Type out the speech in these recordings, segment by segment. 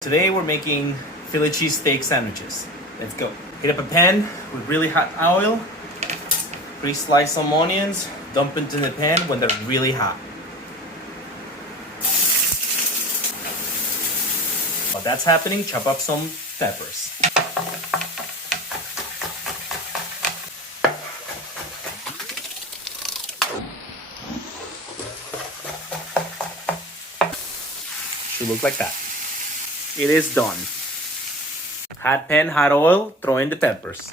Today we're making Philly cheese steak sandwiches. Let's go. Heat up a pan with really hot oil. Pre-slice some onions. Dump into the pan when they're really hot. While that's happening, chop up some peppers. Should look like that. It is done. Hot pan, hot oil, throw in the peppers.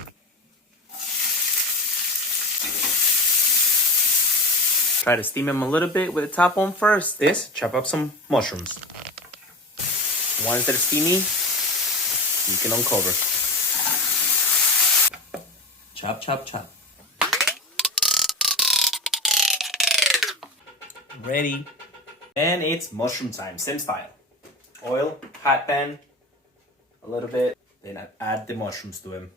Try to steam them a little bit with the top on first. Chop up some mushrooms. Once they're steamy, you can uncover. Chop, chop, chop. Ready. And it's mushroom time, same style. Oil, hot pan, a little bit, then I add the mushrooms to them.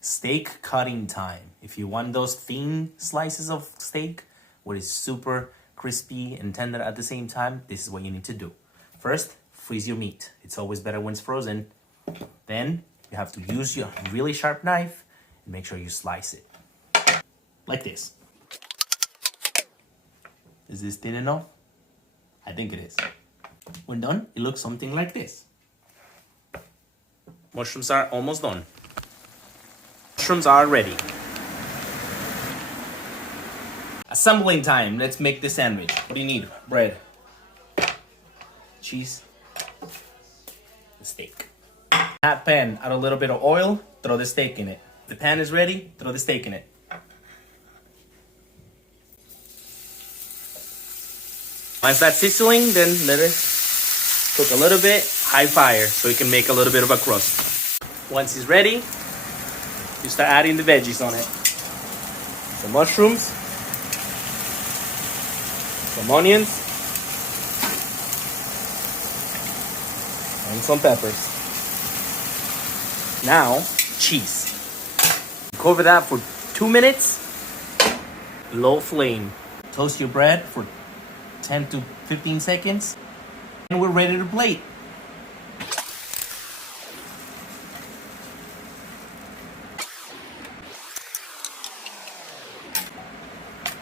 Steak cutting time. If you want those thin slices of steak, what is super crispy and tender at the same time, this is what you need to do. First, freeze your meat. It's always better when it's frozen. Then you have to use your really sharp knife and make sure you slice it. Like this. Is this thin enough? I think it is. When done, it looks something like this. Mushrooms are almost done. Mushrooms are ready. Assembling time. Let's make the sandwich. What do you need? Bread, cheese, the steak. Hot pan, add a little bit of oil, throw the steak in it. The pan is ready, throw the steak in it. Once that's sizzling, then let it cook a little bit, high fire, so it can make a little bit of a crust. Once it's ready, you start adding the veggies on it. Some mushrooms, some onions, and some peppers. Now, cheese. Cover that for 2 minutes, low flame. Toast your bread for 10 to 15 seconds, and we're ready to plate.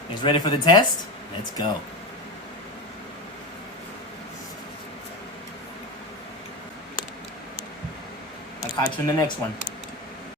Is ready for the test? Let's go. I'll catch you in the next one.